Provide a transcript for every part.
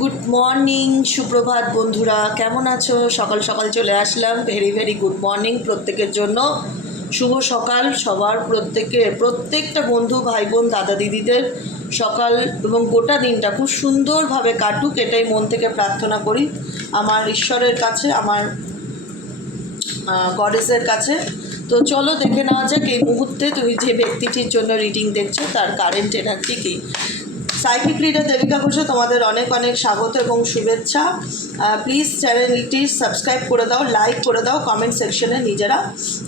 Good morning, সুপ্রভাত বন্ধুরা, কেমন আছো? সকাল সকাল চলে আসলাম। ভেরি ভেরি গুড মর্নিং প্রত্যেকের জন্য। শুভ সকাল সবার, প্রত্যেকটা বন্ধু, ভাই বোন, দাদা দিদিদের সকাল এবং গোটা দিনটা খুব সুন্দরভাবে কাটুক, এটাই মন থেকে প্রার্থনা করি আমার ঈশ্বরের কাছে, আমার গডেসের কাছে। তো চলো দেখে নেওয়া যাক এই মুহূর্তে তুমি যে ব্যক্তিটির জন্য রিডিং দেখছো তার কারেন্ট এনার্জি কী। সাইকিক রিডার দেবিকা ঘোষে তোমাদের অনেক অনেক স্বাগত এবং শুভেচ্ছা। প্লিজ চ্যানেলটি সাবস্ক্রাইব করে দাও, লাইক করে দাও, কমেন্ট সেকশনে নিজেরা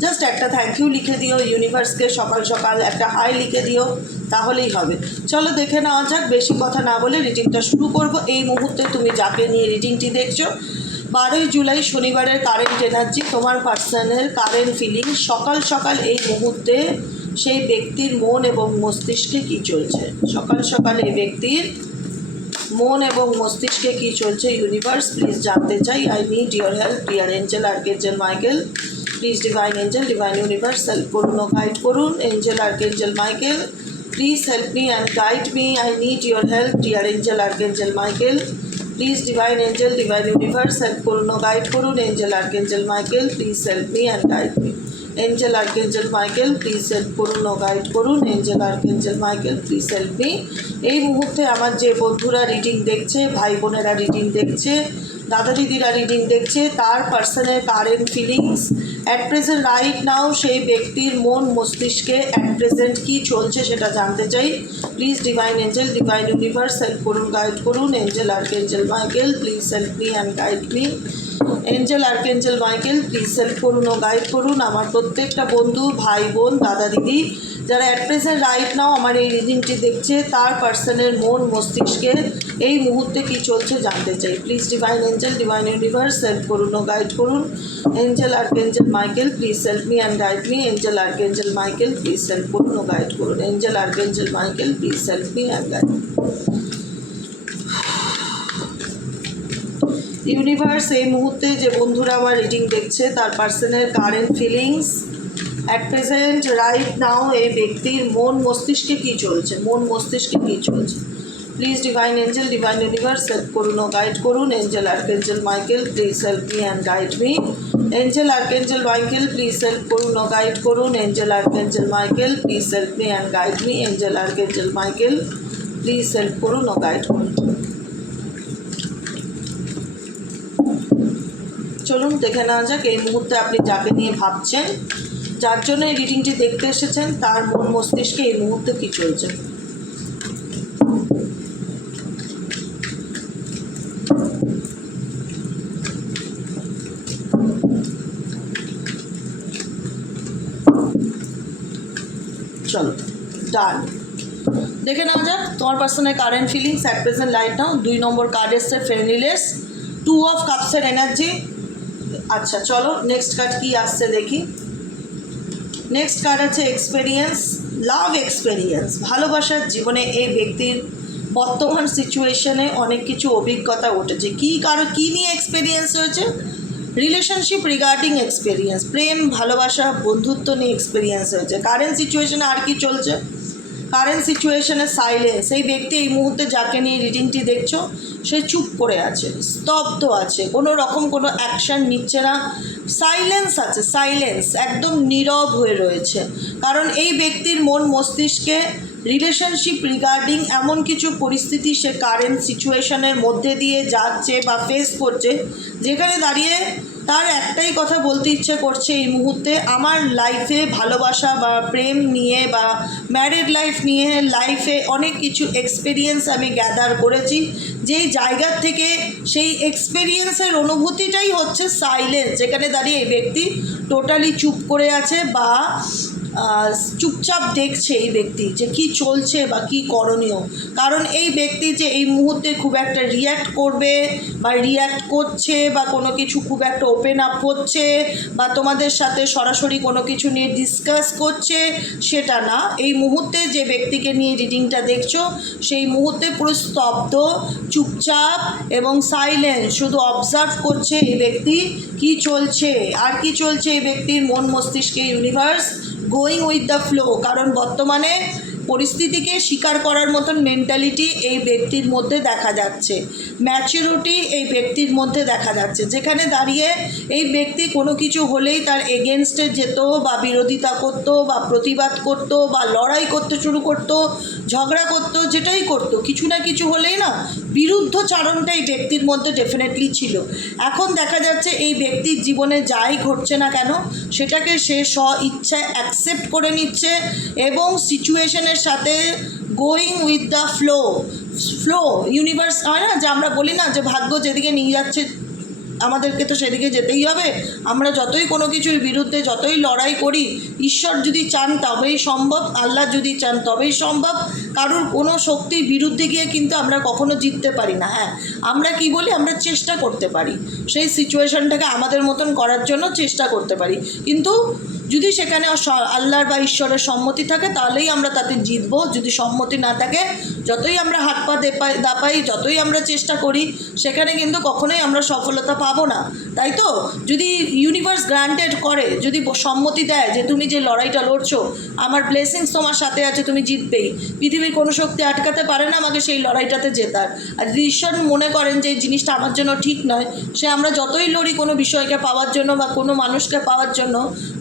জাস্ট একটা থ্যাংক ইউ লিখে দিও, ইউনিভার্সকে সকাল সকাল একটা হাই লিখে দিও, তাহলেই হবে। চলো দেখে নেওয়া যাক, বেশি কথা না বলে রিডিংটা শুরু করব। এই মুহূর্তে তুমি যাকে নিয়ে রিডিংটি দেখছো, 12ই জুলাই শনিবারের কারেন্ট এনার্জি, তোমার পার্সনের কারেন্ট ফিলিং সকাল সকাল এই মুহূর্তে সেই ব্যক্তির মন এবং মস্তিষ্কে কী চলছে। সকাল সকাল এই ব্যক্তির মন এবং মস্তিষ্কে কী চলছে, ইউনিভার্স প্লিজ জানতে চাই। I need your help dear angel, archangel Michael please, divine angel, divine universe help করুন ও গাইড করুন। Angel, archangel Michael please help me and guide me. I need your help dear angel, archangel Michael please, divine angel, divine universe help করুন ও guide করুন। Angel, archangel Michael please help me and guide me. Angel, archangel Michael please help করুন ও guide করুন। Angel, archangel Michael please help me. এই মুহূর্তে আমার যে বন্ধুরা রিডিং দেখছে, ভাই বোনেরা রিডিং দেখছে, দাদা দিদিরা রিডিং দেখছে, তার পার্সনের current feelings at present right নাও, সেই ব্যক্তির মন মস্তিষ্কে অ্যাট প্রেজেন্ট কী চলছে সেটা জানতে চাই। Please divine angel, divine universe help করুন, গাইড করুন। Angel, archangel Michael please help me and guide me. Angel, archangel Michael please help করুন ও গাইড করুন আমার প্রত্যেকটা বন্ধু, ভাই বোন, দাদা দিদি যারা অ্যাট প্রেজেন্ট রাইট নাও আমার এই রিডিংটি দেখছে, তার পার্সনের মন মস্তিষ্কে এই মুহূর্তে কী চলছে জানতে চাই। Please divine angel, divine universe help করুন ও গাইড করুন। Angel, archangel Michael please help me and guide me. Angel, archangel Michael please help করুন ও গাইড করুন। Angel, archangel Michael please help me and guide. Universe এই মুহূর্তে যে বন্ধুরা আমার রিডিং দেখছে, তার পার্সনের current feelings at present right now, এই ব্যক্তির মন মস্তিষ্কে কী চলছে, মন মস্তিষ্কে কী চলছে। Please divine angel, divine universe help করুন ও গাইড করুন। Angel, archangel Michael please help me and guide me. Angel, archangel Michael please help করুন ও গাইড করুন। Angel, archangel Michael please help me and guide me. Angel, archangel Michael please help করুন ও guide করুন। চলুন দেখে নেওয়া যাক এই মুহূর্তে আপনি যাকে নিয়ে ভাবছেন, যার জন্য এই রিডিংটি দেখতে এসেছেন, তার মন মস্তিষ্কে এই মুহূর্তে কী চলছে। চলো ডান, দেখে নেওয়া যাক তোমার পার্সনের current feelings at present light now. 2 number card এসছে ফ্রেন্ডলিনেস, 2 অফ কাপসের এনার্জি। আচ্ছা চলো নেক্সট কার্ড কী আসছে দেখি। নেক্সট কার্ড আছে এক্সপেরিয়েন্স, লাভ এক্সপেরিয়েন্স, ভালোবাসার জীবনে এই ব্যক্তির বর্তমান সিচুয়েশনে অনেক কিছু অভিজ্ঞতা ঘটেছে। কী নিয়ে এক্সপেরিয়েন্স হয়েছে? রিলেশনশিপ রিগার্ডিং এক্সপেরিয়েন্স, প্রেম, ভালোবাসা, বন্ধুত্ব নিয়ে এক্সপেরিয়েন্স হয়েছে। কারেন্ট সিচুয়েশনে আর কি চলছে? কারেন্ট সিচুয়েশনে সাইলেন্স। এই ব্যক্তি এই মুহূর্তে যাকে নিয়ে রিডিংটি দেখছো, সে চুপ করে আছে, স্তব্ধ আছে, কোনো রকম কোনো অ্যাকশান নিচ্ছে না, সাইলেন্স আছে, সাইলেন্স, একদম নীরব হয়ে রয়েছে। কারণ এই ব্যক্তির মন মস্তিষ্কে রিলেশনশিপ রিগার্ডিং এমন কিছু পরিস্থিতি সে কারেন্ট সিচুয়েশনের মধ্যে দিয়ে যাচ্ছে বা ফেস করছে, যেখানে দাঁড়িয়ে তার একটাই কথা বলতে ইচ্ছে করছে এই মুহূর্তে, আমার লাইফে ভালোবাসা বা প্রেম নিয়ে বা ম্যারিড লাইফ নিয়ে লাইফে অনেক কিছু এক্সপেরিয়েন্স আমি গ্যাদার করেছি, যেই জায়গার থেকে সেই এক্সপেরিয়েন্সের অনুভূতিটাই হচ্ছে সাইলেন্স, যেখানে দাঁড়িয়ে এই ব্যক্তি টোটালি চুপ করে আছে বা চুপচাপ দেখছে এই ব্যক্তি যে কী চলছে বা কী করণীয়। কারণ এই ব্যক্তি যে এই মুহূর্তে খুব একটা রিয়্যাক্ট করবে বা রিয়্যাক্ট করছে বা কোনো কিছু খুব একটা ওপেন আপ হচ্ছে বা তোমাদের সাথে সরাসরি কোনো কিছু নিয়ে ডিসকাস করছে, সেটা না। এই মুহূর্তে যে ব্যক্তিকে নিয়ে রিডিংটা দেখছো, সেই মুহূর্তে পুরো স্তব্ধ, চুপচাপ এবং সাইলেন্ট, শুধু অবজার্ভ করছে এই ব্যক্তি কী চলছে। আর কি চলছে এই ব্যক্তির মন মস্তিষ্কে, universe going with the flow. কারণ বর্তমানে পরিস্থিতিকে স্বীকার করার মতন মেন্টালিটি এই ব্যক্তির মধ্যে দেখা যাচ্ছে, ম্যাচুরিটি এই ব্যক্তির মধ্যে দেখা যাচ্ছে, যেখানে দাঁড়িয়ে এই ব্যক্তি কোনো কিছু হলেই তার এগেনস্টে যেত বা বিরোধিতা করত বা প্রতিবাদ করত বা লড়াই করতে শুরু করত, ঝগড়া করত, যেটাই করত, কিছু না কিছু হলেই না বিরুদ্ধচারণটা এই ব্যক্তির মধ্যে ডেফিনেটলি ছিল। এখন দেখা যাচ্ছে এই ব্যক্তির জীবনে যাই ঘটছে না কেন সেটাকে সে ইচ্ছায় অ্যাকসেপ্ট করে নিচ্ছে এবং সিচুয়েশনের সাথে going with the flow universe হয় না, যে আমরা বলি না যে ভাগ্য যেদিকে নিয়ে যাচ্ছে আমাদেরকে তো সেদিকে যেতেই হবে। আমরা যতই কোনো কিছুর বিরুদ্ধে যতই লড়াই করি, ঈশ্বর যদি চান তবেই সম্ভব, আল্লাহ যদি চান তবেই সম্ভব। কারোর কোনো শক্তির বিরুদ্ধে গিয়ে কিন্তু আমরা কখনো জিততে পারি না। হ্যাঁ, আমরা কি বলি, আমরা চেষ্টা করতে পারি, সেই সিচুয়েশনটাকে আমাদের মতন করার জন্য চেষ্টা করতে পারি, কিন্তু যদি সেখানে আল্লাহর বা ঈশ্বরের সম্মতি থাকে তাহলেই আমরা তাতে জিতবো। যদি সম্মতি না থাকে, যতই আমরা হাত পা দাপাই, যতই আমরা চেষ্টা করি, সেখানে কিন্তু কখনোই আমরা সফলতা পাবো না। তাই তো, যদি ইউনিভার্স গ্রান্টেড করে, যদি সম্মতি দেয় যে তুমি যে লড়াইটা লড়ছো, আমার ব্লেসিংস তোমার সাথে আছে, তুমি জিতবেই, পৃথিবীর কোনো শক্তি আটকাতে পারে না আমাকে সেই লড়াইটাতে জেতার। আর যদি ঈশ্বর মনে করেন যে এই জিনিসটা আমার জন্য ঠিক নয়, সে আমরা যতই লড়ি কোনো বিষয়কে পাওয়ার জন্য বা কোনো মানুষকে পাওয়ার জন্য,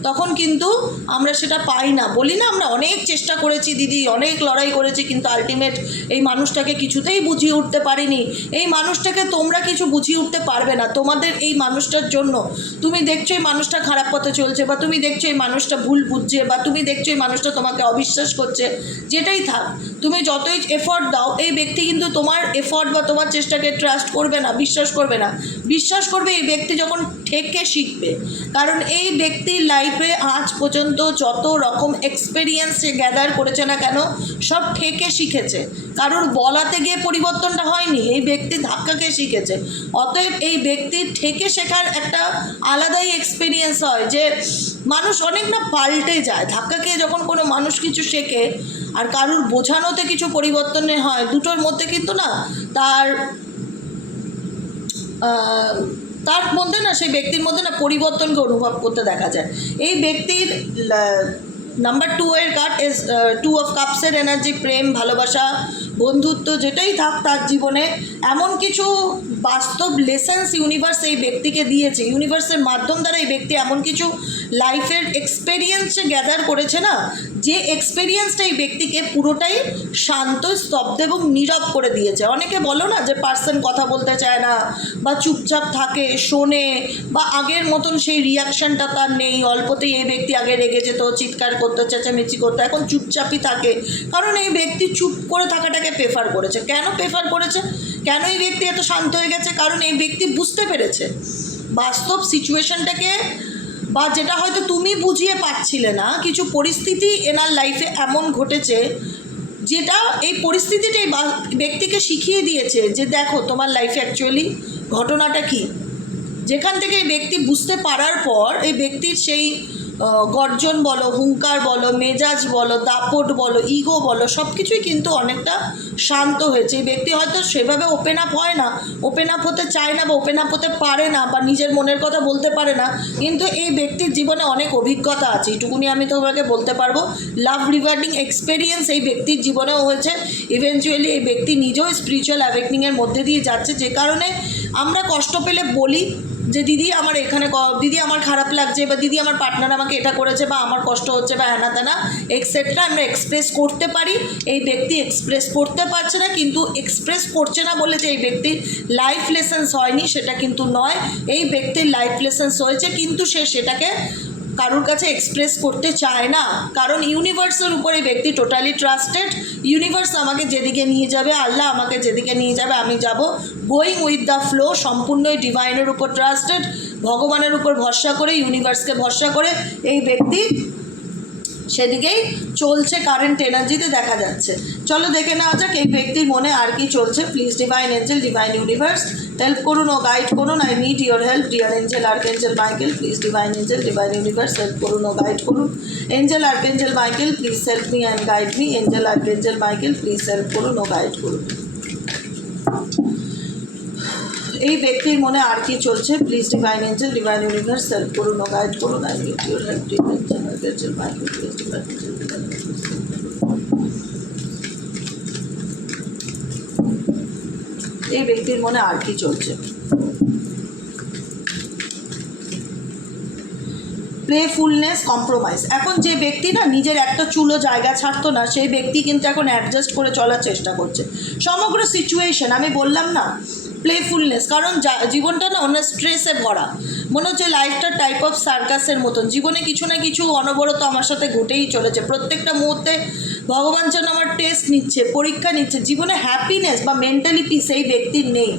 তখন কিন্তু আমরা সেটা পাই না। বলি না, আমরা অনেক চেষ্টা করেছি দিদি, অনেক লড়াই করেছি, কিন্তু আলটিমেট এই মানুষটাকে কিছুতেই বুঝিয়ে উঠতে পারিনি। এই মানুষটাকে তোমরা কিছু বুঝিয়ে উঠতে পারবে না। তোমাদের এই মানুষটার জন্য তুমি দেখছো এই মানুষটা খারাপ পথে চলছে, বা তুমি দেখছো এই মানুষটা ভুল বুঝছে, বা তুমি দেখছো এই মানুষটা তোমাকে অবিশ্বাস করছে, যেটাই থাক, তুমি যতই এফর্ট দাও, এই ব্যক্তি কিন্তু তোমার এফর্ট বা তোমার চেষ্টাকে ট্রাস্ট করবে না, বিশ্বাস করবে না। বিশ্বাস করবে এই ব্যক্তি যখন ঠেকে শিখবে। কারণ এই ব্যক্তির লাইফে আজ পর্যন্ত যত রকম এক্সপেরিয়েন্স সে গ্যাদার করেছে না কেন, সব ঠেকে শিখেছে। কারোর বলাতে গিয়ে পরিবর্তনটা হয়নি, এই ব্যক্তি ধাক্কাকে শিখেছে। অতএব এই ব্যক্তির ঠেকে শেখার একটা আলাদাই এক্সপেরিয়েন্স হয়, যে মানুষ অনেক না পাল্টে যায়। ধাক্কাকে যখন কোনো মানুষ কিছু শেখে আর কারোর বোঝানোতে কিছু পরিবর্তনে হয়, দুটোর মধ্যে কিন্তু না তার মধ্যে না, সেই ব্যক্তির মধ্যে না পরিবর্তনকে অনুভব করতে দেখা যায়। এই ব্যক্তির নাম্বার 2 এর কার্ড ইজ 2 অফ কাপসের এনার্জি, প্রেম, ভালোবাসা, বন্ধুত্ব, যেটাই থাক তার জীবনে এমন কিছু বাস্তব লেসেন্স ইউনিভার্স এই ব্যক্তিকে দিয়েছে। ইউনিভার্সের মাধ্যম দ্বারা এই ব্যক্তি এমন কিছু লাইফের এক্সপেরিয়েন্স গ্যাদার করেছে না, যে এক্সপেরিয়েন্সটা এই ব্যক্তিকে পুরোটাই শান্ত, স্তব্ধ এবং নীরব করে দিয়েছে। অনেকে বলো না যে পার্সন কথা বলতে চায় না, বা চুপচাপ থাকে, শোনে, বা আগের মতন সেই রিয়াকশানটা তার নেই। অল্পতেই এই ব্যক্তি আগে রেগে যেত, চিৎকার করতে, চেঁচামেচি করতো, এখন চুপচাপই থাকে। কারণ এই ব্যক্তি চুপ করে থাকাটাকে প্রেফার করেছে। কেন প্রেফার করেছে, কেন এই ব্যক্তি এত শান্ত হয়ে গেছে? কারণ এই ব্যক্তি বুঝতে পেরেছে বাস্তব সিচুয়েশনটাকে, বা যেটা হয়তো তুমি বুঝিয়ে পারছিলে না, কিছু পরিস্থিতি এনার লাইফে এমন ঘটেছে যেটা এই পরিস্থিতিটাই ব্যক্তিকে শিখিয়ে দিয়েছে যে দেখো তোমার লাইফে অ্যাকচুয়ালি ঘটনাটা কী। যেখান থেকে এই ব্যক্তি বুঝতে পারার পর এই ব্যক্তির সেই গর্জন বলো, হুঙ্কার বলো, মেজাজ বলো, দাপট বলো, ইগো বলো, সব কিছুই কিন্তু অনেকটা শান্ত হয়েছে। এই ব্যক্তি হয়তো সেভাবে ওপেন আপ হয় না, ওপেন আপ হতে চায় না, বা ওপেন আপ হতে পারে না, বা নিজের মনের কথা বলতে পারে না, কিন্তু এই ব্যক্তির জীবনে অনেক অভিজ্ঞতা আছে। এইটুকুনি আমি তোমাকে বলতে পারবো। লাভ রিভার্ডিং এক্সপেরিয়েন্স এই ব্যক্তির জীবনেও হয়েছে। ইভেনচুয়ালি এই ব্যক্তি নিজেও স্পিরিচুয়াল অ্যাওয়েকনিংয়ের মধ্যে দিয়ে যাচ্ছে, যে কারণে আমরা কষ্ট পেলে বলি যে দিদি আমার এখানে, দিদি আমার খারাপ লাগছে, বা দিদি আমার পার্টনার আমাকে এটা করেছে, বা আমার কষ্ট হচ্ছে, বা হ্যানা তেনা এক্সেট্রা আমরা এক্সপ্রেস করতে পারি। এই ব্যক্তি এক্সপ্রেস করতে পারছে না, কিন্তু এক্সপ্রেস করছে না বলে যে এই ব্যক্তির লাইফ লেসেন্স হয়নি সেটা কিন্তু নয়। এই ব্যক্তির লাইফ লেসেন্স হয়েছে, কিন্তু সে সেটাকে কারোর কাছে এক্সপ্রেস করতে চায় না। কারণ ইউনিভার্সের উপরে ব্যক্তি টোটালি ট্রাস্টেড। ইউনিভার্স আমাকে যেদিকে নিয়ে যাবে, আল্লাহ আমাকে যেদিকে নিয়ে যাবে আমি যাব, গোয়িং উইথ দ্য ফ্লো, সম্পূর্ণই ডিভাইনের উপর ট্রাস্টেড, ভগবানের উপর ভরসা করে, ইউনিভার্সকে ভরসা করে এই ব্যক্তি সেদিকেই চলছে। কারেন্ট এনার্জিতে দেখা যাচ্ছে। চলো দেখে নেওয়া যাক এই ব্যক্তির মনে আর কি চলছে। Please divine angel, divine universe help করুন ও গাইড করুন। I need your help dear angel archangel Michael. Please divine angel, divine universe help করুন ও গাইড করুন। Angel archangel Michael please help me and guide me. Angel archangel Michael please help করুন ও guide করুন। এই ব্যক্তির মনে আর কি চলছে? Please divine angel, divine universe help করুন ও গাইড করুন। I need your help dear angel archangel Michael please divine angel, divine universe. এই ব্যক্তির মনে আর কি চলছে? Playfulness, compromise. এখন যে ব্যক্তি না নিজের একটা চুলো জায়গা ছাড়তো না, সেই ব্যক্তি কিন্তু এখন অ্যাডজাস্ট করে চলার চেষ্টা করছে সমগ্র সিচুয়েশন। আমি বললাম না প্লেফুলনেস, কারণ জীবনটা না অন্য স্ট্রেসে ভরা, মনে হচ্ছে লাইফটা টাইপ অফ সার্কাসের মতন। জীবনে কিছু না কিছু অনবরত আমার সাথে ঘটেই চলেছে, প্রত্যেকটা মুহূর্তে ভগবান যেন আমার টেস্ট নিচ্ছে, পরীক্ষা নিচ্ছে। জীবনে হ্যাপিনেস বা মেন্টালি পিস এই ব্যক্তির নেই।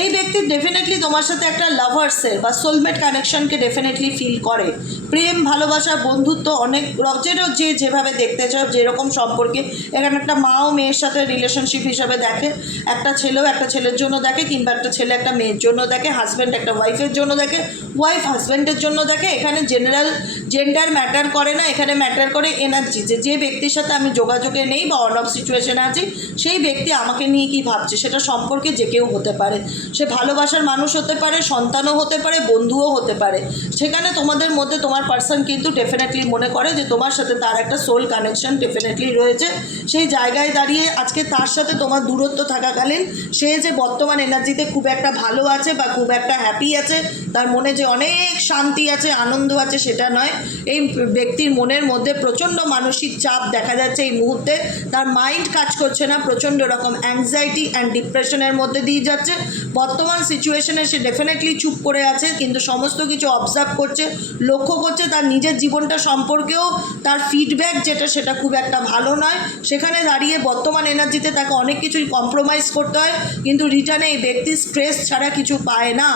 এই ব্যক্তি ডেফিনেটলি তোমার সাথে একটা লাভার্সের বা সোলমেট কানেকশনকে ডেফিনেটলি ফিল করে। প্রেম, ভালোবাসা, বন্ধুত্ব অনেক রকমেরও যে যেভাবে দেখতে চাও, যেরকম সম্পর্কে, এখানে একটা মা ও মেয়ের সাথে রিলেশনশিপ হিসাবে দেখে, একটা ছেলেও একটা ছেলের জন্য দেখে, কিংবা একটা ছেলে একটা মেয়ের জন্য দেখে, হাজব্যান্ড একটা ওয়াইফের জন্য দেখে, ওয়াইফ হাজব্যান্ডের জন্য দেখে। এখানে জেনারেল জেন্ডার ম্যাটার করে না, এখানে ম্যাটার করে এনার্জি। যে ব্যক্তির সাথে আমি যোগাযোগে নেই বা অন অফ সিচুয়েশনে আছি, সেই ব্যক্তি আমাকে নিয়ে কী ভাবছে, সেটা সম্পর্কে যে কেউ হতে পারে। সে ভালোবাসার মানুষ হতে পারে, সন্তানও হতে পারে, বন্ধুও হতে পারে। সেখানে তোমাদের মধ্যে তোমার পার্সন কিন্তু ডেফিনেটলি মনে করে যে তোমার সাথে তার একটা সোল কানেকশন ডেফিনেটলি রয়েছে। সেই জায়গায় দাঁড়িয়ে আজকে তার সাথে তোমার দূরত্ব থাকাকালীন সে যে বর্তমান এনার্জিতে খুব একটা ভালো আছে বা খুব একটা হ্যাপি আছে, তার মনে যে অনেক শান্তি আছে, আনন্দ আছে, সেটা নয়। এই ব্যক্তির মনের মধ্যে প্রচণ্ড মানসিক চাপ দেখা যাচ্ছে এই মুহূর্তে। তার মাইন্ড কাজ করছে না, প্রচণ্ড রকম অ্যাংজাইটি অ্যান্ড ডিপ্রেশনের মধ্যে দিয়ে যাচ্ছে। বর্তমান সিচুয়েশনে সে ডেফিনেটলি চুপ করে আছে, কিন্তু সমস্ত কিছু অবজার্ভ করছে, লক্ষ্য করছে। তার নিজের জীবনটা সম্পর্কেও তার ফিডব্যাক যেটা, সেটা খুব একটা ভালো নয়। সেখানে দাঁড়িয়ে বর্তমান এনার্জিতে তাকে অনেক কিছুই কম্প্রোমাইজ করতে হয়, কিন্তু রিটার্নে এই ব্যক্তি স্ট্রেস ছাড়া কিছু পায় না।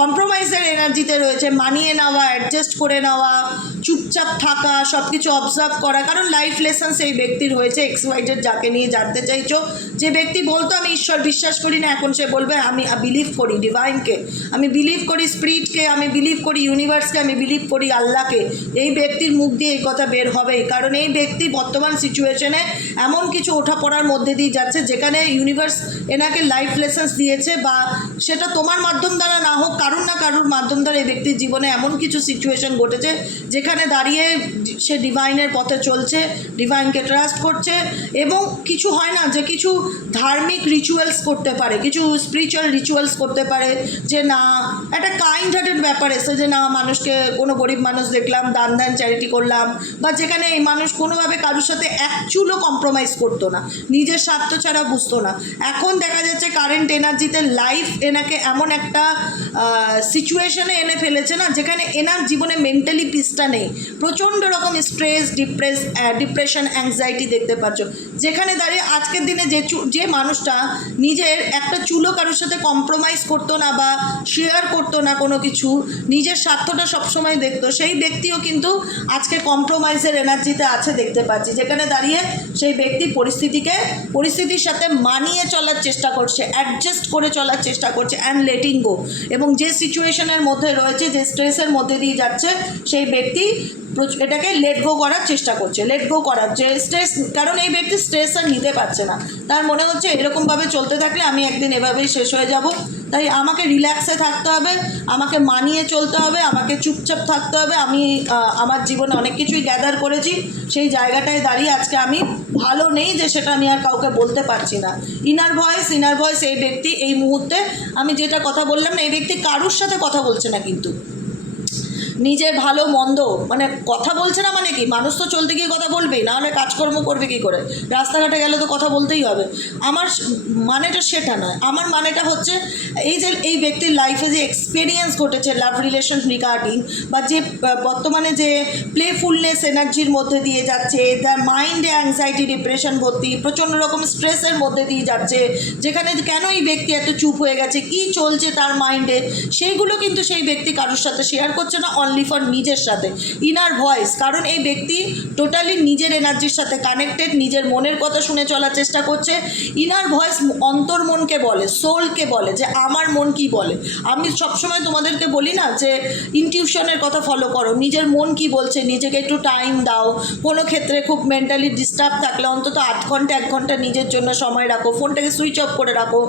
কম্প্রোমাইজের এনার্জিতে রয়েছে, মানিয়ে নেওয়া, অ্যাডজাস্ট করে নেওয়া, চুপচাপ থাকা, সব কিছু অবজার্ভ করা। কারণ লাইফ লেসন্স এই ব্যক্তির হয়েছে। এক্সওয়াইজেড যাকে নিয়ে জানতে চাইছো, যে ব্যক্তি বলতো আমি ঈশ্বর বিশ্বাস করি না, এখন সে বলবে আমি বিলিভ করি ডিভাইনকে, আমি বিলিভ করি স্পিরিটকে, আমি বিলিভ করি ইউনিভার্সকে, আমি বিলিভ করি আল্লাহকে। এই ব্যক্তির মুখ দিয়ে এই কথা বের হবেই, কারণ এই ব্যক্তি বর্তমান সিচুয়েশনে এমন কিছু ওঠা পড়ার মধ্যে দিয়ে যাচ্ছে যেখানে ইউনিভার্স এনাকে লাইফ লেসন্স দিয়েছে, বা সেটা তোমার মাধ্যম দ্বারা না হোক, কারুর না কারুর মাধ্যম দ্বারা এই ব্যক্তির জীবনে এমন কিছু সিচুয়েশন ঘটেছে যেখানে দাঁড়িয়ে সে ডিভাইনের পথে চলছে, ডিভাইনকে ট্রাস্ট করছে। এবং কিছু হয় না যে কিছু ধার্মিক রিচুয়ালস করতে পারে, কিছু স্পিরিচুয়াল রিচুয়ালস করতে পারে, যে না একটা কাইন্ড হার্টেড ব্যাপার এসে, যে না মানুষকে, কোনো গরিব মানুষ দেখলাম দান চ্যারিটি করলাম, বা যেখানে এই মানুষ কোনোভাবে কারোর সাথে এক চুলও কম্প্রোমাইজ করতো না, নিজের স্বার্থ ছাড়া বুঝতো না। এখন দেখা যাচ্ছে কারেন্ট এনার্জিতে লাইফ এনাকে এমন একটা সিচুয়েশনে এনে ফেলেছে না, যেখানে এনার জীবনে মেন্টালি পিসটা নেই। প্রচণ্ড রকম স্ট্রেস, ডিপ্রেশন, অ্যাংজাইটি দেখতে পাচ্ছ। যেখানে দাঁড়িয়ে আজকের দিনে যে মানুষটা নিজের একটা চুলো কারোর সাথে কম্প্রোমাইজ করতো না বা শেয়ার করতো না কোনো কিছু, নিজের স্বার্থটা সবসময় দেখতো, সেই ব্যক্তিও কিন্তু আজকে কম্প্রোমাইজের এনার্জিতে আছে দেখতে পাচ্ছি। যেখানে দাঁড়িয়ে সেই ব্যক্তি পরিস্থিতির সাথে মানিয়ে চলার চেষ্টা করছে, অ্যাডজাস্ট করে চলার চেষ্টা করছে, অ্যান্ড লেটিং গো। এবং যে সিচুয়েশনের মধ্যে রয়েছে, যে স্ট্রেসের মধ্যে দিয়ে যাচ্ছে, সেই ব্যক্তি এটাকে লেট গো করার চেষ্টা করছে, লেট গো করার যে স্ট্রেস। কারণ এই ব্যক্তি স্ট্রেস আর নিতে পারছে না, তার মনে হচ্ছে এরকমভাবে চলতে থাকলে আমি একদিন এভাবেই শেষ হয়ে যাব। তাই আমাকে রিল্যাক্সে থাকতে হবে, আমাকে মানিয়ে চলতে হবে, আমাকে চুপচাপ থাকতে হবে। আমি আমার জীবনে অনেক কিছুই গ্যাদার করেছি, সেই জায়গাটায় দাঁড়িয়ে আজকে আমি ভালো নেই, যে সেটা আমি আর কাউকে বলতে পারছি না। ইনার ভয়েস এই ব্যক্তি এই মুহূর্তে, আমি যেটা কথা বললাম না, এই ব্যক্তি কারুর সাথে কথা বলছে না, কিন্তু নিজের ভালো মন্দ মানে কথা বলছে না। মানে কি, মানুষ তো চলতে গিয়ে কথা বলবেই, নাহলে কাজকর্ম করবে কী করে? রাস্তাঘাটে গেলে তো কথা বলতেই হবে। আমার মানেটা সেটা নয়, আমার মানেটা হচ্ছে এই যে এই ব্যক্তির লাইফে যে এক্সপিরিয়েন্স ঘটেছে লাভ রিলেশন রিগার্ডিং, বা যে বর্তমানে যে প্লেফুলনেস এনার্জির মধ্যে দিয়ে যাচ্ছে, তার মাইন্ডে অ্যাংজাইটি, ডিপ্রেশন ভর্তি, প্রচণ্ড রকম স্ট্রেসের মধ্যে দিয়ে যাচ্ছে, যেখানে কেন এই ব্যক্তি এত চুপ হয়ে গেছে, কী চলছে তার মাইন্ডে, সেইগুলো কিন্তু সেই ব্যক্তি কারোর সাথে শেয়ার করছে না, অনলি ফর নিজের সাথে। ইনার ভয়েস, কারণ এই ব্যক্তি টোটালি নিজের এনার্জির সাথে কানেক্টেড, নিজের মনের কথা শুনে চলার চেষ্টা করছে। ইনার ভয়েস অন্তর্মনকে বলে, সোলকে বলে যে আমার মন কি বলে। আমি সবসময় তোমাদেরকে বলি না যে ইনটিউশনের কথা ফলো করো, নিজের মন কি বলছে, নিজেকে একটু টাইম দাও। কোনো ক্ষেত্রে খুব মেন্টালি ডিস্টার্ব থাকলে অন্তত 8 ঘন্টা 1 ঘন্টা নিজের জন্য সময় রাখো, ফোনটাকে সুইচ অফ করে রাখো,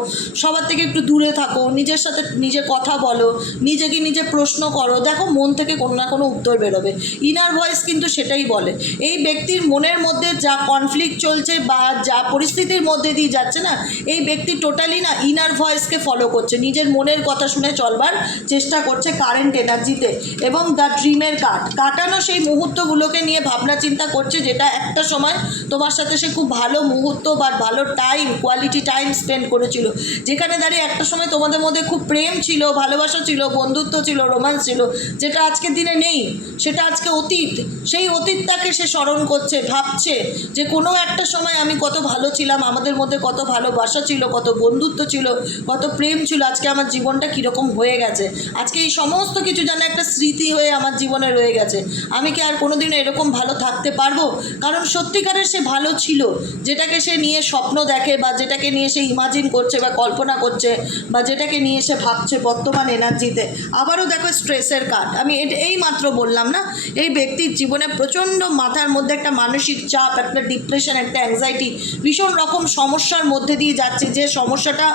সবার থেকে একটু দূরে থাকো, নিজের সাথে নিজে কথা বলো, নিজেকে নিজে প্রশ্ন করো, দেখো মন থেকে থেকে কোনো না কোনো উত্তর বেরোবে। ইনার ভয়েস কিন্তু সেটাই বলে। এই ব্যক্তির মনের মধ্যে যা কনফ্লিক্ট চলছে বা যা পরিস্থিতির মধ্যে দিয়ে যাচ্ছে না, এই ব্যক্তি টোটালি না ইনার ভয়েসকে ফলো করছে, নিজের মনের কথা শুনে চলবার চেষ্টা করছে কারেন্ট এনার্জিতে। এবং দ্য ড্রিমের কাটানো সেই মুহূর্তগুলোকে নিয়ে ভাবনা চিন্তা করছে, যেটা একটা সময় তোমার সাথে সে খুব ভালো মুহূর্ত বা ভালো টাইম, কোয়ালিটি টাইম স্পেন্ড করেছিল, যেখানে দাঁড়িয়ে একটা সময় তোমাদের মধ্যে খুব প্রেম ছিল, ভালোবাসা ছিল, বন্ধুত্ব ছিল, রোম্যান্স ছিল, যেটা আজকের দিনে নেই, সেটা আজকে অতীত। সেই অতীতটাকে সে স্মরণ করছে, ভাবছে যে কোনো একটা সময় আমি কত ভালো ছিলাম, আমাদের মধ্যে কত ভালোবাসা ছিল, কত বন্ধুত্ব ছিল, কত প্রেম ছিল, আজকে আমার জীবনটা কীরকম হয়ে গেছে, আজকে এই সমস্ত কিছু যেন একটা স্মৃতি হয়ে আমার জীবনে রয়ে গেছে। আমি কি আর কোনোদিনও এরকম ভালো থাকতে পারবো? কারণ সত্যিকারের সে ভালো ছিল, যেটাকে সে নিয়ে স্বপ্ন দেখে বা যেটাকে নিয়ে সে ইমাজিন করছে বা কল্পনা করছে বা যেটাকে নিয়ে সে ভাবছে বর্তমান এনার্জিতে। আবারও দেখো স্ট্রেসের কার্ড, আমি এই মাত্র বললাম না, এই ব্যক্তির জীবনে প্রচণ্ড মাথার মধ্যে একটা মানসিক চাপ, একটা ডিপ্রেশন, একটা অ্যাংজাইটি, ভীষণ রকম সমস্যার মধ্যে দিয়ে যাচ্ছে, যে সমস্যাটা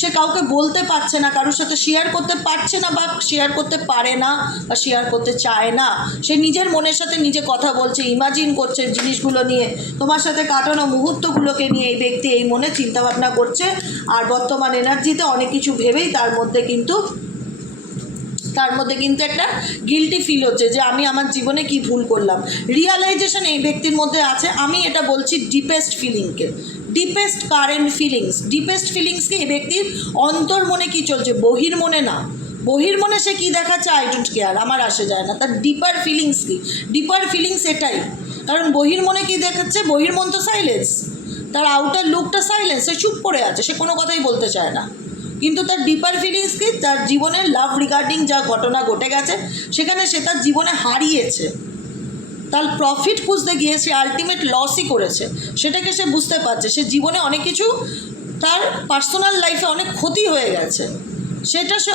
সে কাউকে বলতে পারছে না, কারোর সাথে শেয়ার করতে পারছে না বা শেয়ার করতে পারে না বা শেয়ার করতে চায় না। সে নিজের মনের সাথে নিজে কথা বলছে, ইমাজিন করছে জিনিসগুলো নিয়ে, তোমার সাথে কাটানো মুহূর্তগুলোকে নিয়ে এই ব্যক্তি এই মনে চিন্তাভাবনা করছে। আর বর্তমান এনার্জিতে অনেক কিছু ভেবেই তার মধ্যে কিন্তু একটা গিল্টি ফিল হচ্ছে যে আমি আমার জীবনে কি ভুল করলাম। রিয়ালাইজেশন এই ব্যক্তির মধ্যে আছে। আমি এটা বলছি ডিপেস্ট ফিলিংকে, ডিপেস্ট কারেন্ট ফিলিংসকে এই ব্যক্তির অন্তর মনে কি চলছে, বহির্মনে না। বহির্মনে সে কী দেখাচ্ছে আই ডোন্ট কেয়ার, আমার আসে যায় না। তার ডিপার ফিলিংস কি? ডিপার ফিলিংস এটাই। কারণ বহির্মনে কী দেখাচ্ছে, বহির্মন তো সাইলেন্স, তার আউটার লুকটা সাইলেন্স, সে চুপ করে আছে, সে কোনো কথাই বলতে চায় না। কিন্তু তার ডিপার ফিলিংস কি, তার জীবনে লাভ রিগার্ডিং যা ঘটনা ঘটে গেছে সেখানে সে তার জীবনে হারিয়েছে, তার প্রফিট খুঁজতে গিয়ে সে আলটিমেট লসই করেছে, সেটাকে সে বুঝতে পারছে। সে জীবনে অনেক কিছু, তার পার্সোনাল লাইফে অনেক ক্ষতি হয়ে গেছে, সেটা সে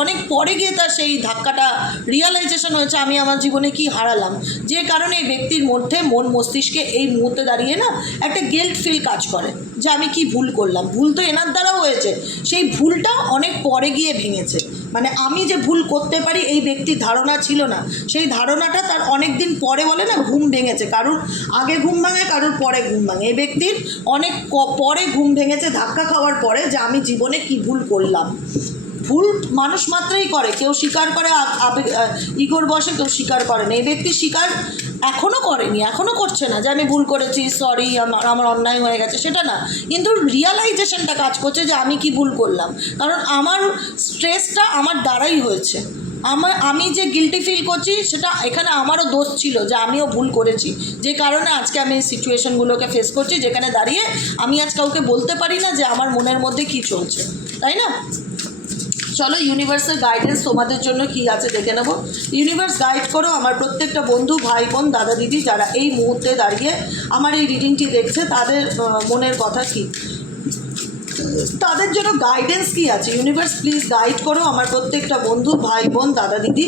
অনেক পরে গিয়ে তার সেই ধাক্কাটা রিয়ালাইজেশন হয়েছে, আমি আমার জীবনে কি হারালাম। যে কারণে এই ব্যক্তির মধ্যে মন মস্তিষ্কে এই মুহূর্তে দাঁড়িয়ে না একটা গিল্ট ফিল কাজ করে যে আমি কি ভুল করলাম। ভুল তো এনার দ্বারাও হয়েছে, সেই ভুলটা অনেক পরে গিয়ে ভেঙেছে। মানে আমি যে ভুল করতে পারি এই ব্যক্তির ধারণা ছিল না, সেই ধারণাটা তার অনেক দিন পরে বলে না ঘুম ভেঙেছে। কারুর আগে ঘুম ভাঙে, কারুর পরে ঘুম ভাঙে। এই ব্যক্তির অনেক পরে ঘুম ভেঙেছে, ধাক্কা খাওয়ার পরে, যে আমি জীবনে কি ভুল করলাম। ভুল মানুষ মাত্রই করে, কেউ স্বীকার করে ইগোর বসে, কেউ স্বীকার করে না। এই ব্যক্তি স্বীকার এখনও করেনি, এখনও করছে না যে আমি ভুল করেছি, সরি, আমার অন্যায় হয়ে গেছে, সেটা না। কিন্তু রিয়ালাইজেশনটা কাজ করছে যে আমি কি ভুল করলাম, কারণ আমার স্ট্রেসটা আমার দ্বারাই হয়েছে। আমি যে গিল্টি ফিল করছি সেটা এখানে আমারও দোষ ছিল, যে আমিও ভুল করেছি, যে কারণে আজকে আমি এই সিচুয়েশনগুলোকে ফেস করছি, যেখানে দাঁড়িয়ে আমি আজ কাউকে বলতে পারি না যে আমার মনের মধ্যে কি চলছে, তাই না? চলো ইউনিভার্সের গাইডেন্স তোমাদের জন্য কি আছে দেখে নেব। ইউনিভার্স গাইড করো আমার প্রত্যেকটা বন্ধু, ভাই বোন, দাদা দিদি যারা এই মুহূর্তে দাঁড়িয়ে আমার এই রিডিংটি দেখছে, তাদের মনের কথা কি, তাদের জন্য গাইডেন্স কি আছে। ইউনিভার্স প্লিজ গাইড করো আমার প্রত্যেকটা বন্ধু, ভাই বোন, দাদা দিদি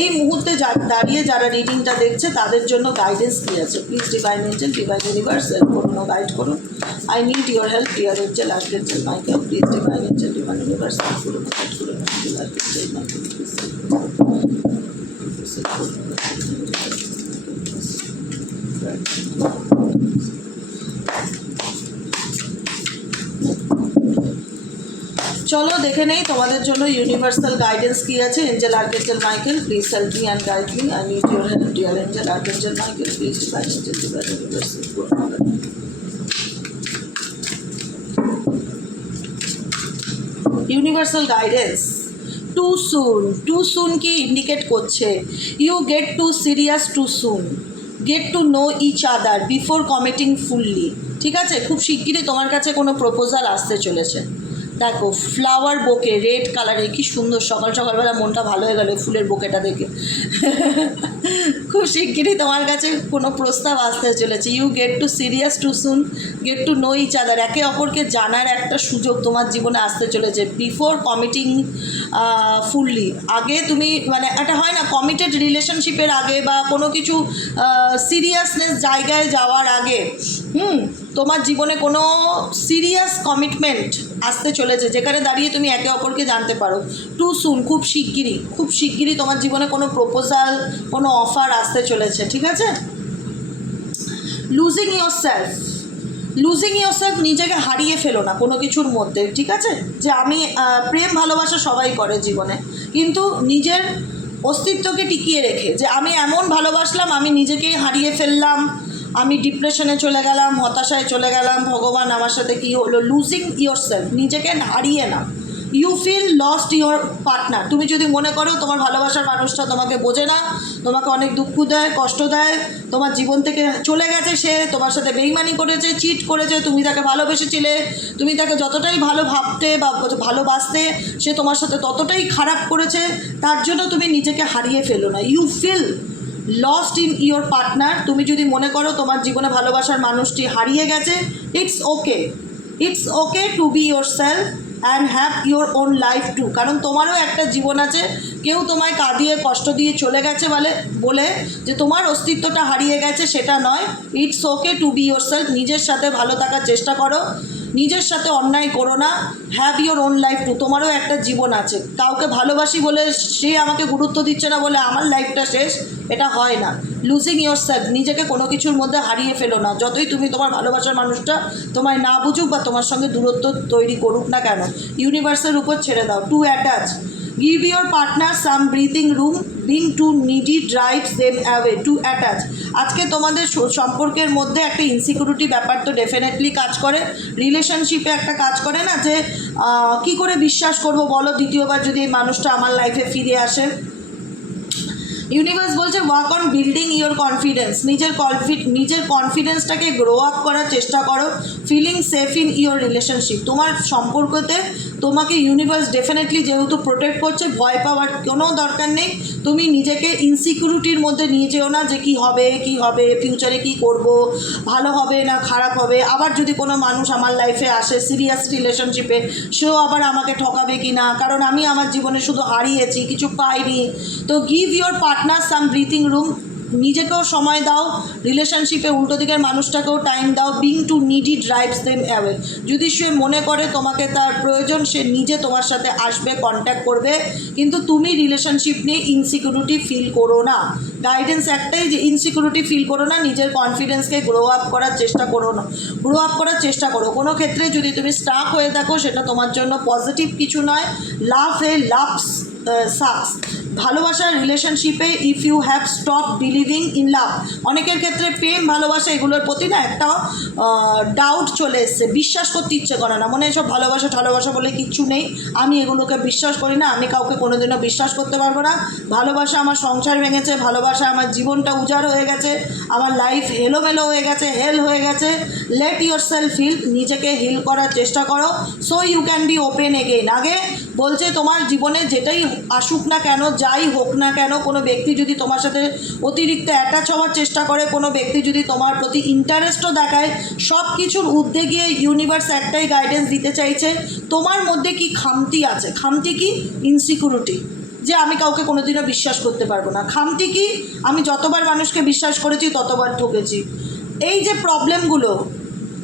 এই মুহূর্তে দাঁড়িয়ে যারা রিডিংটা দেখছে, তাদের জন্য গাইডেন্স কি আছে। Please divine angel, divine universe help করুন, গাইড করুন। I need your help, dear angel, archangel Michael, please divine angel, divine universe help করুন, গাইড করুন, এঞ্জেল, আর্কএঞ্জেল মাইকেল, প্লিজ চলো দেখে নেই তোমাদের জন্য ইউনিভার্সাল গাইডেন্স কি আছে। Angel, archangel Michael, please help me and guide me. I need your help, dear angel, archangel Michael, please divine angel, divine universe help করুন। ইউনিভার্সাল গাইডেন্স, টু সুন কি indicate করছে, you get too serious too soon, get to know each other before committing fully. ঠিক আছে, খুব শিগগিরই তোমার কাছে কোনো প্রপোজাল আসতে চলেছে। দেখো ফ্লাওয়ার বোকে রেড কালারের, কি সুন্দর, সকালবেলা মনটা ভালো হয়ে গেল ফুলের বোকেটা দেখে। খুব শিগগিরই তোমার কাছে কোনো প্রস্তাব আসতে চলেছে। You get too serious too soon, get to know each other, একে অপরকে জানার একটা সুযোগ তোমার জীবনে আসতে চলেছে। বিফোর কমিটিং ফুললি, আগে তুমি মানে একটা হয় না কমিটেড রিলেশনশিপের আগে বা কোনো কিছু সিরিয়াসনেস জায়গায় যাওয়ার আগে তোমার জীবনে কোনো সিরিয়াস কমিটমেন্ট আসতে চলেছে, যেখানে দাঁড়িয়ে তুমি একে অপরকে জানতে পারো। টু সুন, খুব শিগগিরই তোমার জীবনে কোনো প্রপোজাল, কোনো অফার আসতে চলেছে, ঠিক আছে? লুজিং ইয়োর সেলফ, নিজেকে হারিয়ে ফেলো না কোনো কিছুর মধ্যে, ঠিক আছে? যে আমি প্রেম ভালোবাসা সবাই করে জীবনে, কিন্তু নিজের অস্তিত্বকে টিকিয়ে রেখে যে আমি এমন ভালোবাসলাম, আমি নিজেকেই হারিয়ে ফেললাম, আমি ডিপ্রেশনে চলে গেলাম, হতাশায় চলে গেলাম, ভগবান আমার সাথে কী হলো। লুজিং ইয়োর সেলফ, নিজেকে হারিয়ে না। You feel lost your partner, তুমি যদি মনে করো তোমার ভালোবাসার মানুষটা তোমাকে বোঝে না, তোমাকে অনেক দুঃখ দেয়, কষ্ট দেয়, তোমার জীবন থেকে চলে গেছে, সে তোমার সাথে বেইমানি করেছে, চিট করেছে, তুমি তাকে ভালোবেসেছিলে, তুমি তাকে যতটাই ভালো ভাবতে বা ভালোবাসতে, সে তোমার সাথে ততটাই খারাপ করেছে, তার জন্য তুমি নিজেকে হারিয়ে ফেলো না। You feel lost in your partner, তুমি যদি মনে করো তোমার জীবনে ভালোবাসার মানুষটি হারিয়ে গেছে, it's okay to be yourself and have your own life too. কারণ তোমারও একটা জীবন আছে, কেউ তোমায় কাঁদিয়ে কষ্ট দিয়ে চলে গেছে বলে যে তোমার অস্তিত্বটা হারিয়ে গেছে সেটা নয়। It's okay to be yourself, নিজের সাথে ভালো থাকার চেষ্টা করো, নিজের সাথে অন্যায় করো না। Have your own life two, তোমারও একটা জীবন আছে। কাউকে ভালোবাসি বলে সে আমাকে গুরুত্ব দিচ্ছে না বলে আমার লাইফটা শেষ, এটা হয় না। লুজিং ইয়োর সেলফ, নিজেকে কোনো কিছুর মধ্যে হারিয়ে ফেলো না, যতই তুমি তোমার ভালোবাসার মানুষটা তোমায় না বুঝুক বা তোমার সঙ্গে দূরত্ব তৈরি করুক না কেন, ইউনিভার্সের উপর ছেড়ে দাও। To attach, give your partner some breathing room, being too needy drives them away. To attach, আজকে তোমাদের সম্পর্কের মধ্যে একটা ইনসিকিউরিটি ব্যাপার তো ডেফিনেটলি কাজ করে। রিলেশনশিপে একটা কাজ করে না যে কি করে বিশ্বাস করব বলো দ্বিতীয়বার যদি এই মানুষটা আমার লাইফে ফিরে আসে। ইউনিভার্স বলছে work on building your confidence, নিজের কনফিডেন্সটাকে গ্রো আপ করার চেষ্টা করো। Feeling safe in your relationship, তোমার সম্পর্কতে তোমাকে ইউনিভার্স ডেফিনেটলি যেহেতু প্রোটেক্ট করছে, ভয় পাওয়ার কোনো দরকার নেই। তুমি নিজেকে ইনসিকিউরিটির মধ্যে নিয়ে যেও না যে কী হবে ফিউচারে কী করব, ভালো হবে না খারাপ হবে, আবার যদি কোনো মানুষ আমার লাইফে আসে সিরিয়াস রিলেশনশিপে, সেও আবার আমাকে ঠকাবে কি না, কারণ আমি আমার জীবনে শুধু হারিয়েছি, কিছু পাইনি। তো give your partner some breathing room, নিজেকেও সময় দাও, রিলেশনশিপে উল্টো দিকের মানুষটাকেও টাইম দাও। Being too needy drives them away, যদি সে মনে করে তোমাকে তার প্রয়োজন, সে নিজে তোমার সাথে আসবে, কন্ট্যাক্ট করবে, কিন্তু তুমি রিলেশনশিপ নিয়ে ইনসিকিউরিটি ফিল করো না। গাইডেন্স একটাই যে ইনসিকিউরিটি ফিল করো না, নিজের কনফিডেন্সকে গ্রো আপ করার চেষ্টা করো। কোনো ক্ষেত্রে যদি তুমি স্টাক হয়ে থাকো, সেটা তোমার জন্য পজিটিভ কিছু নয়। লাভস সাকস, ভালোবাসার রিলেশনশিপে if you have stop believing in love, অনেকের ক্ষেত্রে প্রেম ভালোবাসা এগুলোর প্রতি না একটা ডাউট চলে এসছে, বিশ্বাস করতে ইচ্ছে করে না, মনে হয় সব ভালোবাসা বলে কিচ্ছু নেই, আমি এগুলোকে বিশ্বাস করি না, আমি কাউকে কোনোদিনও বিশ্বাস করতে পারবো না, ভালোবাসা আমার সংসার ভেঙেছে, ভালোবাসা আমার জীবনটা উজাড় হয়ে গেছে, আমার লাইফ এলোমেলো হয়ে গেছে, হেল হয়ে গেছে। লেট ইয়োর সেলফ হিল, নিজেকে হিল করার চেষ্টা করো, so you can be open again. আগে বলছে তোমার জীবনে যেটাই আসুক না কেন, যাই হোক না কেন, কোনো ব্যক্তি যদি তোমার সাথে অতিরিক্ত অ্যাটাচ হওয়ার চেষ্টা করে, কোনো ব্যক্তি যদি তোমার প্রতি ইন্টারেস্টও দেখায়, সব কিছুর ঊর্ধ্বে গিয়ে ইউনিভার্স একটাই গাইডেন্স দিতে চাইছে, তোমার মধ্যে কি খামতি আছে। খামতি কি? ইনসিকিউরিটি, যে আমি কাউকে কোনোদিনও বিশ্বাস করতে পারবো না। খামতি কি? আমি যতবার মানুষকে বিশ্বাস করেছি ততবার ঠকেছি। এই যে প্রবলেমগুলো,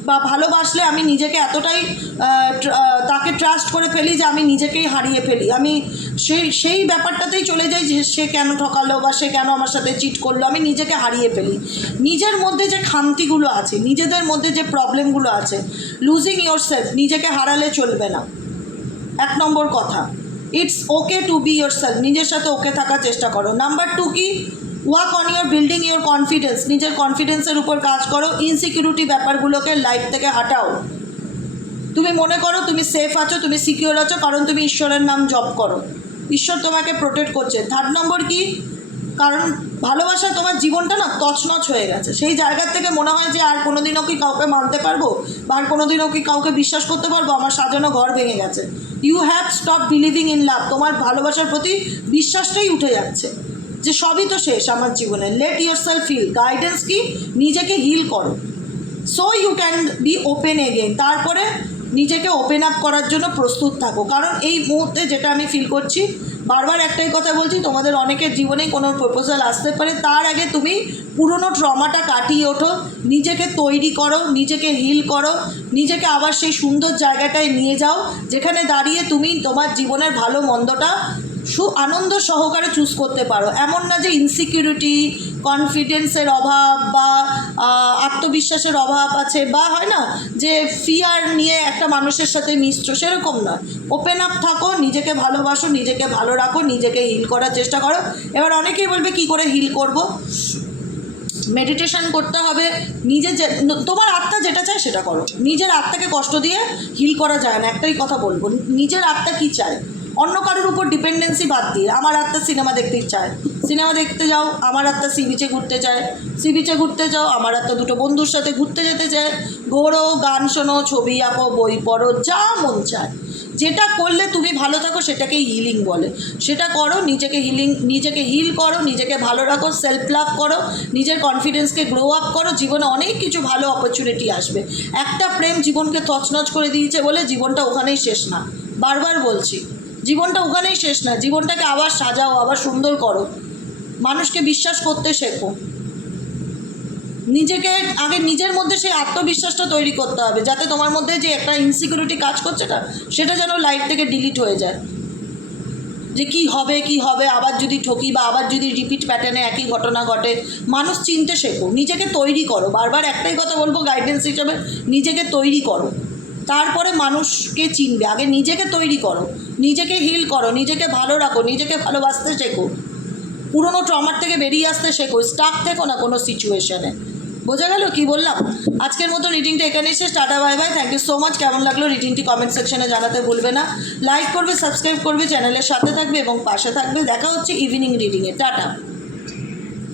বা ভালোবাসলে আমি নিজেকে এতটাই তাকে ট্রাস্ট করে ফেলি যে আমি নিজেকেই হারিয়ে ফেলি, আমি সেই ব্যাপারটাতেই চলে যাই যে সে কেন ঠকালো বা সে কেন আমার সাথে চিট করলো, আমি নিজেকে হারিয়ে ফেলি। নিজের মধ্যে যে খামতিগুলো আছে, নিজেদের মধ্যে যে প্রবলেমগুলো আছে, লুজিং ইয়োর সেলফ, নিজেকে হারালে চলবে না। 1 নম্বর কথা, it's okay to be yourself, নিজের সাথে ওকে থাকার চেষ্টা করো। নাম্বার 2 কি? Work on your building your confidence, নিজের কনফিডেন্সের উপর কাজ করো। ইনসিকিউরিটি ব্যাপারগুলোকে লাইফ থেকে হাটাও। তুমি মনে করো তুমি সেফ আছো, তুমি সিকিওর আছো, কারণ তুমি ঈশ্বরের নাম জপ করো, ঈশ্বর তোমাকে প্রোটেক্ট করছে। 3 নম্বর কি? কারণ ভালোবাসায় তোমার জীবনটা না তছনছ হয়ে গেছে, সেই জায়গার থেকে মনে হয় যে আর কোনোদিনও কি কাউকে মানতে পারবো, বা আর কোনোদিনও কি কাউকে বিশ্বাস করতে পারবো, আমার সাজানো ঘর ভেঙে গেছে। You have stop believing in love, তোমার ভালোবাসার প্রতি বিশ্বাসটাই উঠে যাচ্ছে যে সবই তো শেষ আমার জীবনে। Let yourself heal, guidance কি? নিজেকে হিল করো, so you can be open again. তারপরে নিজেকে ওপেন আপ করার জন্য প্রস্তুত থাকো, কারণ এই মুহূর্তে যেটা আমি ফিল করছি, বারবার একটাই কথা বলছি, তোমাদের অনেকের জীবনেই কোনো প্রপোজাল আসতে পারে, তার আগে তুমি পুরনো ট্রমাটা কাটিয়ে ওঠো, নিজেকে তৈরি করো, নিজেকে হিল করো, নিজেকে আবার সেই সুন্দর জায়গাটায় নিয়ে যাও যেখানে দাঁড়িয়ে তুমি তোমার জীবনের ভালো মন্দটা আনন্দ সহকারে চুজ করতে পারো। এমন না যে ইনসিকিউরিটি, কনফিডেন্সের অভাব বা আত্মবিশ্বাসের অভাব আছে, বা হয় না যে ফিয়ার নিয়ে একটা মানুষের সাথে মিশছো, সেরকম নয়। ওপেন আপ থাকো, নিজেকে ভালোবাসো, নিজেকে ভালো রাখো, নিজেকে হিল করার চেষ্টা করো। এবার অনেকেই বলবে কি করে হিল করব? মেডিটেশন করতে হবে, তোমার আত্মা যেটা চায় সেটা করো। নিজের আত্মাকে কষ্ট দিয়ে হিল করা যায় না। একটাই কথা বলবো, নিজের আত্মা কী চায়, অন্য কারোর উপর ডিপেন্ডেন্সি বাদ দিয়ে। আমার আত্মা সিনেমা দেখতে চায়, সিনেমা দেখতে যাও। আমার আত্মা সি বিচে ঘুরতে চায়, সি বিচে ঘুরতে যাও। আমার আত্মা দুটো বন্ধুর সাথে ঘুরতে যেতে চায়। ঘোরো, গান শোনো, ছবি আঁকো, বই পড়ো, যা মন চায়। যেটা করলে তুমি ভালো থাকো সেটাকেই হিলিং বলে। সেটা করো, নিজেকে হিল করো, নিজেকে ভালো রাখো, সেলফ লাভ করো, নিজের কনফিডেন্সকে গ্রো আপ করো। জীবনে অনেক কিছু ভালো অপরচুনিটি আসবে। একটা প্রেম জীবনকে তছনছ করে দিয়েছে বলে জীবনটা ওখানেই শেষ না। বারবার বলছি, জীবনটা ওখানেই শেষ না। জীবনটাকে আবার সাজাও, আবার সুন্দর করো, মানুষকে বিশ্বাস করতে শেখো। নিজেকে আগে নিজের মধ্যে সেই আত্মবিশ্বাসটা তৈরি করতে হবে, যাতে তোমার মধ্যে যে একটা ইনসিকিউরিটি কাজ করছে না, সেটা যেন লাইফ থেকে ডিলিট হয়ে যায়। যে কি হবে আবার যদি ঠকি, বা আবার যদি রিপিট প্যাটার্নে একই ঘটনা ঘটে। মানুষ চিনতে শেখো, নিজেকে তৈরি করো। বারবার একটাই কথা বলবো গাইডেন্স হিসাবে, নিজেকে তৈরি করো, তারপরে মানুষকে চিনবে। আগে নিজেকে তৈরি করো, নিজেকে হিল করো, নিজেকে ভালো রাখো, নিজেকে ভালোবাসতে শেখো, পুরনো ট্রমার থেকে বেরিয়ে আসতে শেখো, স্টাক থেকো না কোনো সিচুয়েশনে। বোঝা গেল কি বললাম? আজকের মতো রিডিংটা এখানেই শেষ। টাটা, bye bye, thank you so much. কেমন লাগলো রিডিংটি কমেন্ট সেকশনে জানাতে ভুলবে না। লাইক করবে, সাবস্ক্রাইব করবে, চ্যানেলের সাথে থাকবে এবং পাশে থাকবে। দেখা হচ্ছে ইভিনিং রিডিংয়ে। টাটা।